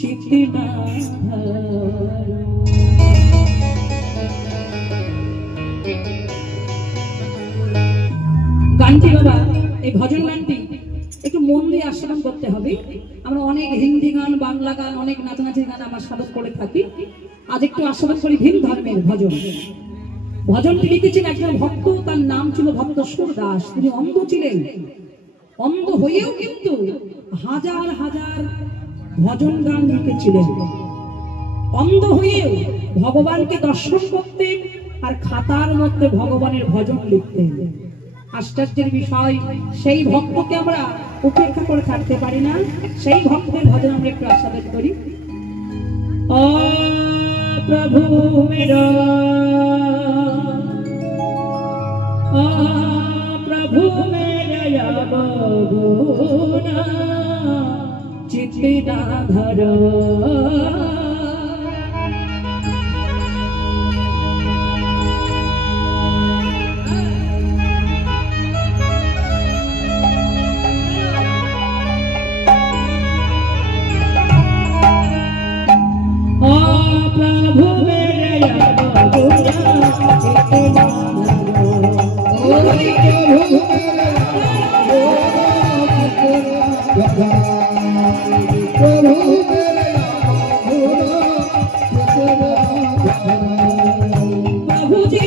চিঠি না গানটি বাবা এই ভজন গানটি একটু মন দিয়ে আস্বাদন করতে হবে। আমরা অনেক হিন্দি গান, বাংলা গান, অনেক নাচানাচির গান আমরা সাধন করে থাকি। আজ একটু আস্বাদন করি ভিন ধর্মের ভজন। ভজনটি লিখেছেন একজন ভক্ত, তার নাম ছিল ভক্ত সুরদাস। তিনি অন্ধ ছিলেন, অন্ধ হয়েও কিন্তু হাজার হাজার ভজন গান লিখেছিলেন। অন্ধ হয়েও ভগবানকে দর্শন করতেন আর খাতার মধ্যে ভগবানের ভজন লিখতেন। আশ্চর্যের বিষয়, সেই ভক্তকে আমরা উপেক্ষা করে থাকতে পারি না। সেই ভক্তের ভজন আমরা একটু আস্বাদন করি। ও প্রভু মেরা, ও প্রভু মেরা বগুনা চিত্তে না ধর, प्रभु मेरे प्रभु जी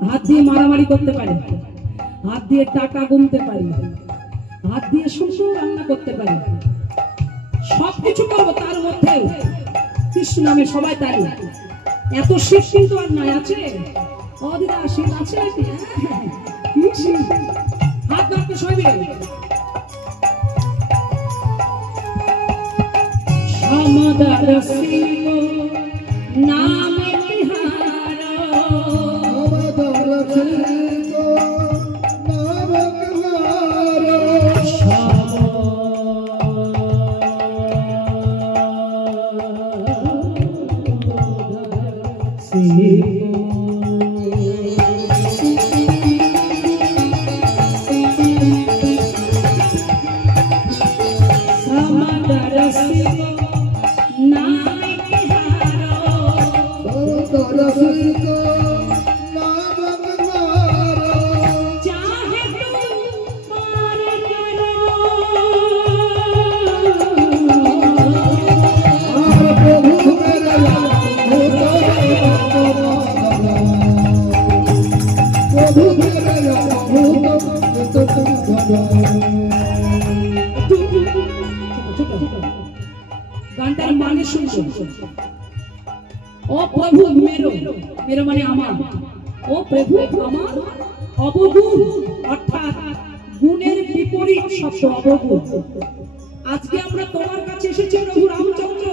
हाथ दिए मारामारी करते पारे, हाथ दिए टाका गुनते पारी, हाथ दिए सुंदर रान्ना करते पारी, सबकिছু করব তার মধ্যে কৃষ্ণ নামে সবাই তাই। এত শীত কিন্তু আর নাই আছে, অদিনা শীত আছে নাকি? হাত ধরতে সবাই মিলে সমদার সিংহ নাম ও প্রভু মেরো, মেরো মানে আমার, ও প্রভু আমার অবগুণ, অর্থাৎ গুণের বিপরীত শব্দ অবগুণ। আজকে আমরা তোমার কাছে এসেছি প্রভু রামচন্দ্র,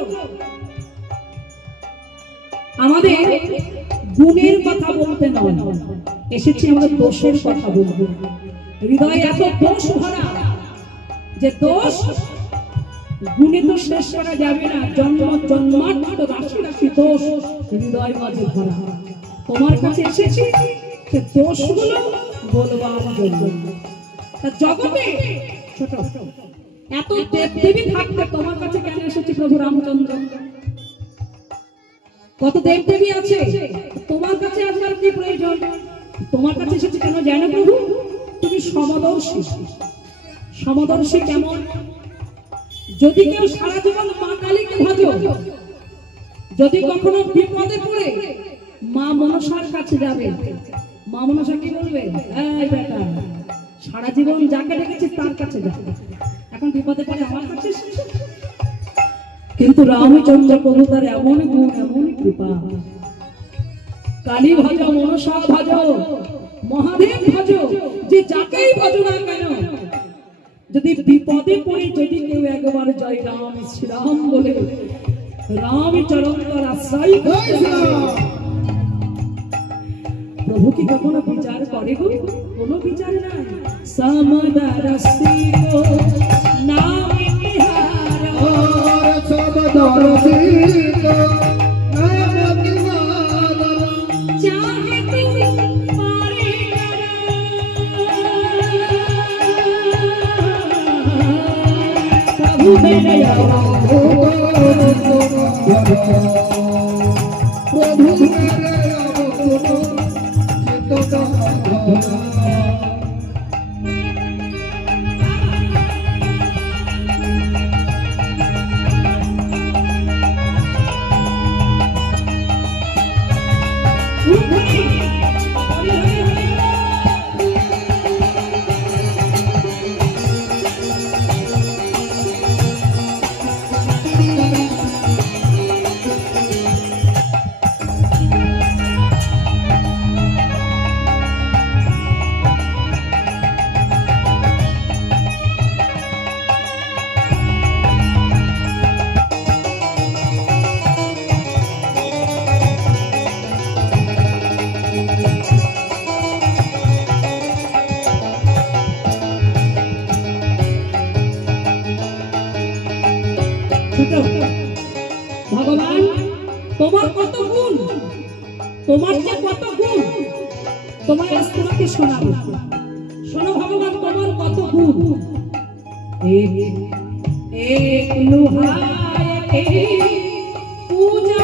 আমাদের গুণের কথা বলতে নয়, এসেছি আমরা দোষের কথা বলবো। হৃদয়ে এত দোষ ভরা যে দোষ গুণে তো শেষ করা যাবে না, জন্ম জন্মান্তর রাশি রাশি দোষ হৃদয়ের মাঝে ভরা। তোমার কাছে এসেছি সে দোষগুলো বলবার জন্য। জগতে ছোট এত দেবদেবী থাকতে তোমার কাছে কেন এসেছি প্রভু রামচন্দ্র? কত দেবদেবী আছে, তোমার কাছে আসার কি প্রয়োজন? তোমার কাছে এসেছি কেন জানো প্রভু? তুমি সমদর্শী। সমদর্শী কেমন? যদি কেউ সারা জীবন মা কালীকে ভাজো, যদি কখনো বিপদে পড়ে মা মনসার কাছে যাবে, মা মনসা কি বলবে? এই বেটা, সারা জীবন যাকে ডেকেছিস তার কাছে যাবে, এখন বিপদে পড়ে আমার কাছে এসেছিস। কিন্তু রামচন্দ্র প্রভু তার এমন গুণ, এমন কৃপা, কালী ভজো, মনসা ভজো, মহাদেব ভজো, যে যাকেই ভজো না কেন, যদি বিপদে পড়ে যদি কেউ একবার জয় রাম শ্রীরাম বলে রাম চরণ তার আশ্রয়, প্রভু কি কখনো বিচার করে গো? কোনো বিচার নাই। সমদরসি গো নাম নিহার, সমদরসি গো নাম নিহার, চাহে তু পারে প্রভু মেরে প্রভু মেরে ভগবান তোমার কত গুণ, তোমার যে কত গুণ, তোমার আজ তোমাকে শোনাবো। শোনো ভগবান, তোমার কত গুণ। এক লুহায় পূজা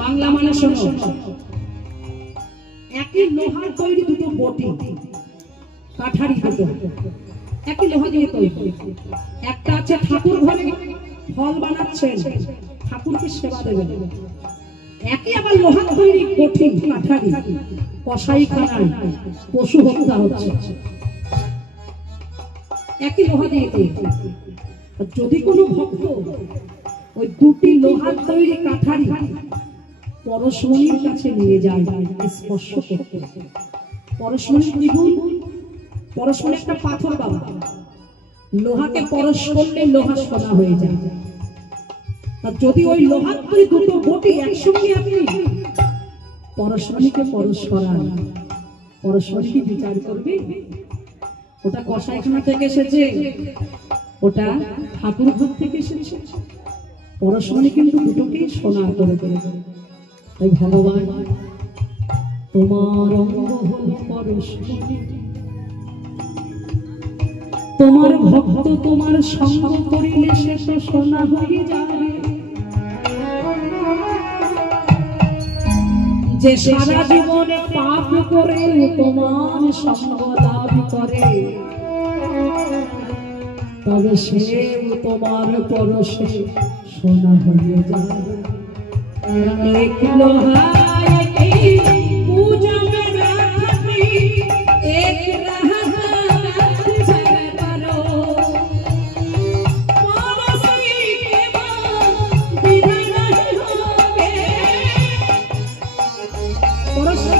বাংলা মানে শোনো, একই লোহার তৈরি দুটো বটি, কাঠারি দুটো একই লোহা দিয়ে তৈরি। একটা আছে ঠাকুর ঘরে ফল বানাচ্ছেন, ঠাকুরকে সেবা দেবেন, একই আবার লোহার তৈরি কঠিন কাঠারি, কসাই খানায় পশু হত্যা হচ্ছে, একই লোহা দিয়ে তৈরি। যদি কোনো ভক্ত ওই দুটি লোহার তৈরি কাঠারি পরশমণির কাছে নিয়ে যায় স্পর্শ করতে, পরশমণি দ্বিগুণ, পরশমণি একটা পাথর বাবা, লোহাকে পরশ করলে লোহা সোনা হয়ে যায়। যদি ওই লোহার তৈরি দুটো বটি একসঙ্গে আপনি পরশমণিকে পরশ করান, পরশমণি কি বিচার করবে? ওটা কসাইখানা থেকে এসেছে, ওটা ঠাকুর ঘর থেকে এসেছে, পরশমণি কিন্তু দুটোকেই সোনা করে দেবে। তাই ভগবান তোমার অঙ্গ হল পরশমণি, তোমার ভক্ত তোমার সঙ্গ করিলে শেষ সোনা হয়ে যাবে। যে সারা জীবনে পাপ করে তোমার সঙ্গ লাভ করে, তবে সেও তোমার পরশে সোনা হয়ে যাবে। এক লোহায় কি পূজা में राखी एक रहत करो पड़ोसी के बिना नहीं होगे पड़ोसी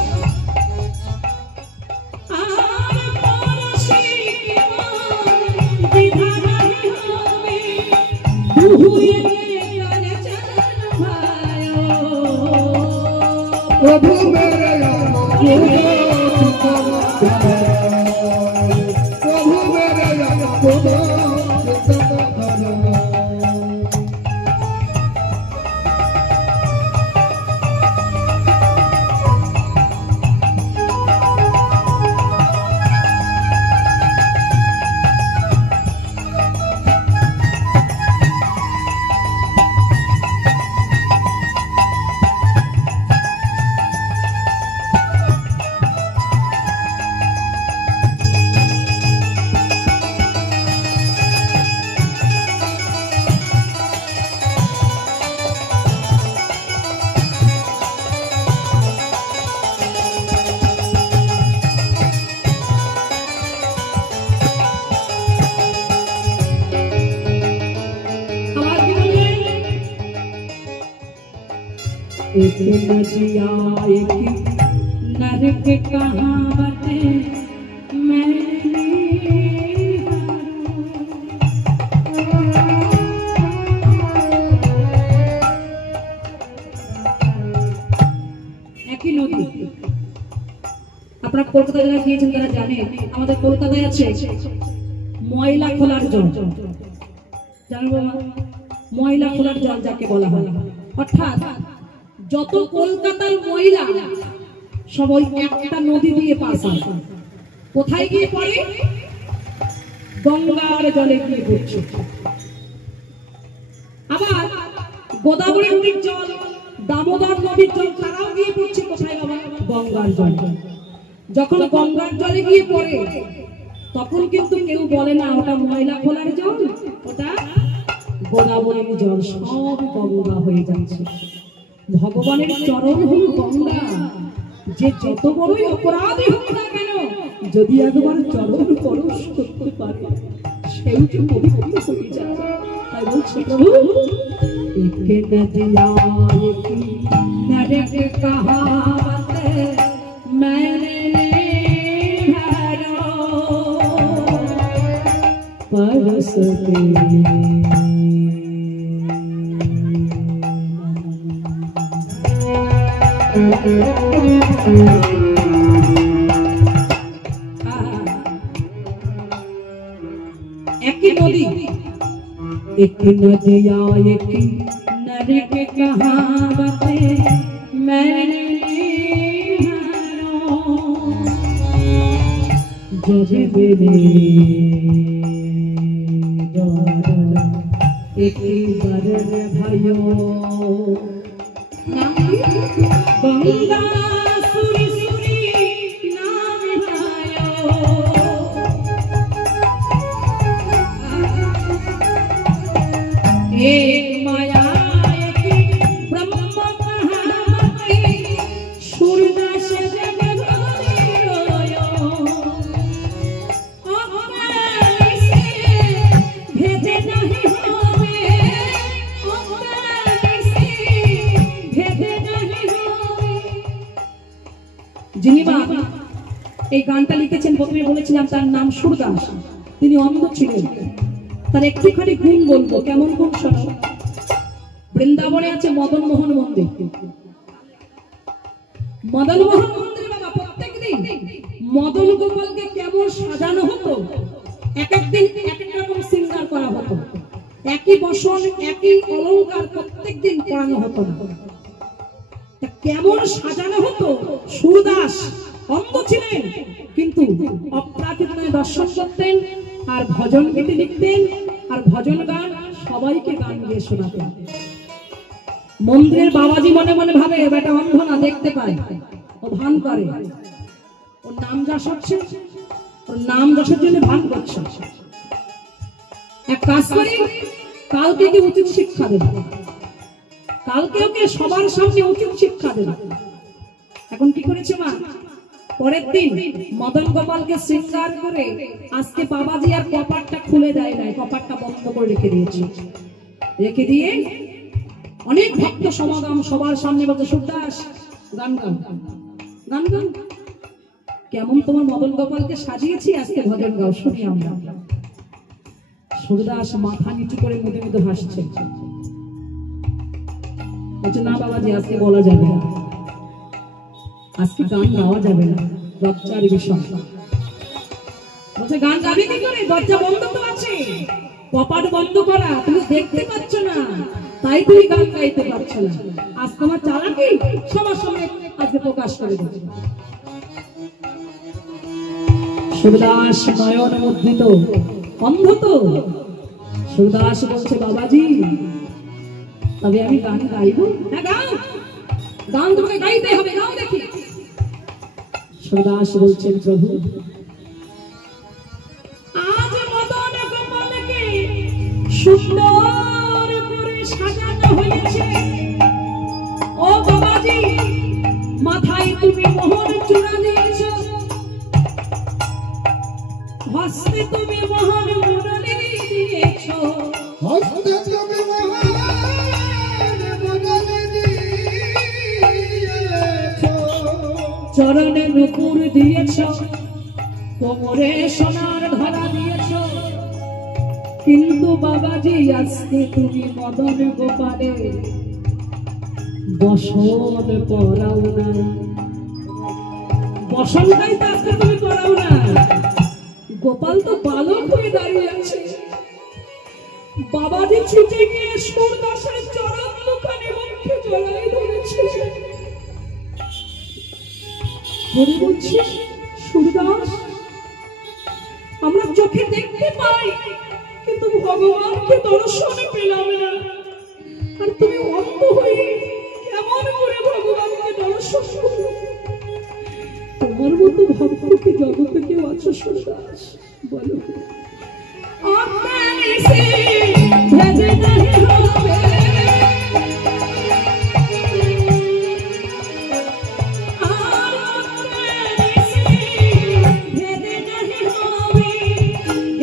पड़ोसी के बिना नहीं होगे हुए प्रभु मेरे प्रभु मेरे एक नदिया एक नरक कहावत मैंने একই নদী। আপনারা কলকাতা যারা গিয়েছেন তারা জানেন আমাদের কলকাতায় আছে ময়লা খোলার জল। জানেন বাবা, ময়লা খোলার জল যাকে বলা হয়, অর্থাৎ যত কলকাতার ময়লা সবাই একটা নদী দিয়ে পাস হয়। কোথায় গিয়ে পড়ে? গঙ্গার জলে গিয়ে পড়ছে। আবার গোদাবরী নদীর জল, দামোদর নদীর জল তারাও গিয়ে পড়ছে কোথায় বাবা? গঙ্গার জলে। যখন গঙ্গার জলে গিয়ে পড়ে তখন কিন্তু কেউ বলে না ওটা ময়লা খোলার জল, ওটা গোদাবরীর জল। সব গঙ্গা হয়ে যাচ্ছে। ভগবানের চরণ হল গঙ্গা। যে যত বড়ই অপরাধী হোক না কেন, যদি একবার চরণ পরশ করতে পারে সেই যে পবিত্র হয়ে যায়। তাই বলছে প্রভু এক নদিয়া এক নরক কহাवत मैंने हरो परस एक नदी एक नदिया एक नरक कहावत मैंने जब एक बरन भयो गंगा सुरी सुरी नाम भायो एक माया एक ब्रह्म कहावत सूरदास जग रोयो अज्ञानी से भेदे नहीं होवे अज्ञानी से भेदे नहीं होवे। যিনি বাবা এই গানটা লিখেছেন প্রথমে বলেছিলাম তার নাম সুরদাস। তিনি অন্ধ ছিলেন। তার একটুখানি গুণ বলবো, কেমন গুণ শোনো। বৃন্দাবনে আছে মদন মোহন মন্দির। মদন মোহন মন্দিরে বাবা প্রত্যেকদিন মদন গোপালকে কেমন সাজানো হতো, এক এক দিন এক এক রকম সিঙ্গার করা হতো, একই বসন একই অলংকার প্রত্যেকদিন করানো হতো না। কেমন সাজানো হতো। সুরদাস অন্ধ ছিলেন কিন্তু অপ্রাকৃত দর্শন করতেন আর ভজন গীতি লিখতেন আর ভজন গান সবাইকে গান দিয়ে শোনাতেন। মন্দিরের বাবাজি মনে মনে ভাবে বেটা অন্ধ না, দেখতে পায়, ও ভান করে, ওর নাম যশ হচ্ছে, ওর নাম যশের জন্য ভান করছে। এক কাজ করি, কালকে কি উচিত শিক্ষা দেব, কালকে ওকে সবার সামনে উচিত শিক্ষা দেব। এখন কি করেছে মা, পরের দিন মদন গোপালকে শৃঙ্গার করে আজকে বাবাজি আর কপাটটা খুলে দেয় নাই, কপাটটা বন্ধ করে রেখে দিয়েছে। রেখে দিয়ে অনেক ভক্ত সমাগম, সবার সামনে বলছে সুরদাস গান গান গান গান, কেমন তোমার মদন গোপালকে সাজিয়েছি, আজকে ভজন গাও শুনি আমরা। সুরদাস মাথা নিচু করে মৃদু মৃদু হাসছে, বলছে না বাবাজি আজকে বলা যাবে না, আজকে গান গাওয়া যাবে না, লজ্জার বিষয়। বলছে গান গাবে কি করে, দরজা বন্ধ তো আছে, কপাট বন্ধ করা, তুমি দেখতে পাচ্ছ না, তাই তুমি গান গাইতে পারছো না। আজ তোমার চালাকি সবার সামনে আজকে প্রকাশ করে দেবে। সুরদাস নয়ন মুদ্রিত, অন্ধ তো। সুরদাস বলছে বাবাজি তবে আমি গান গাইব? হ্যাঁ গাও, গান তোমাকে গাইতে হবে, গাও দেখি। সুরদাস বলছেন প্রভু আজ মদন গোপালকে সুন্দর করে সাজানো হয়েছে, ও বাবাজি মাথায় তুমি মোহর চূড়া দিয়েছ, হস্তে তুমি মোহর মুরলি দিয়েছ, হস্তে তুমি মোহর মুরলি দিয়েছ, চরণে নূপুর দিয়েছ, কোমরে সোনার ধরা দিয়েছ, কিন্তু বাবাজি আজকে তুমি মদন গোপালে বসন পরাও না, বসনটাই তো আজকে তুমি পরাও না। গোপাল তো বালক হয়ে দাঁড়িয়ে আছে, বাবাজি ছুটে গিয়ে সুরদাসের চরণ দুখানে মুখে জড়াই ধরেছে। বলে বলছি সুরদাস আমরা চোখে দেখতে পাই কিন্তু ভগবানকে দর্শন পেলাম না, আর তুমি অন্ধ হয়ে কেমন করে ভগবানকে দর্শন করো? তোমার মতো ভক্তকে জগতে কেউ আছে সুরদাস? বলো আপনি সে ভেজে नहीं হবে,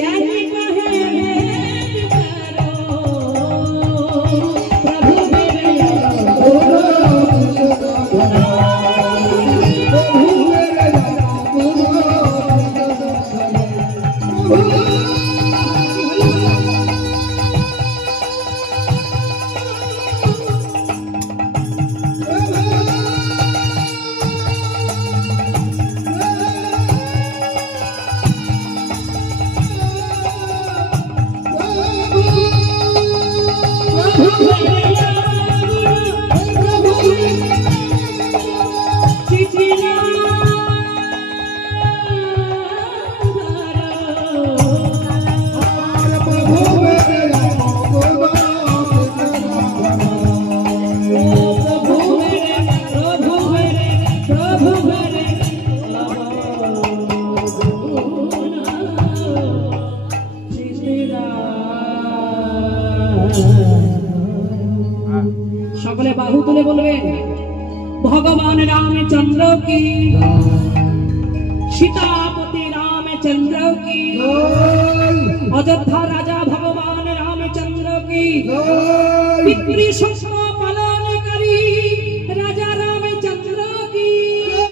সকলে বাহু তুলে বলবেন ভগবান রামচন্দ্র কি, সীতাপতি রামচন্দ্র কি, অযোধ্যা রাজা ভগবান রামচন্দ্র কি, পিতৃ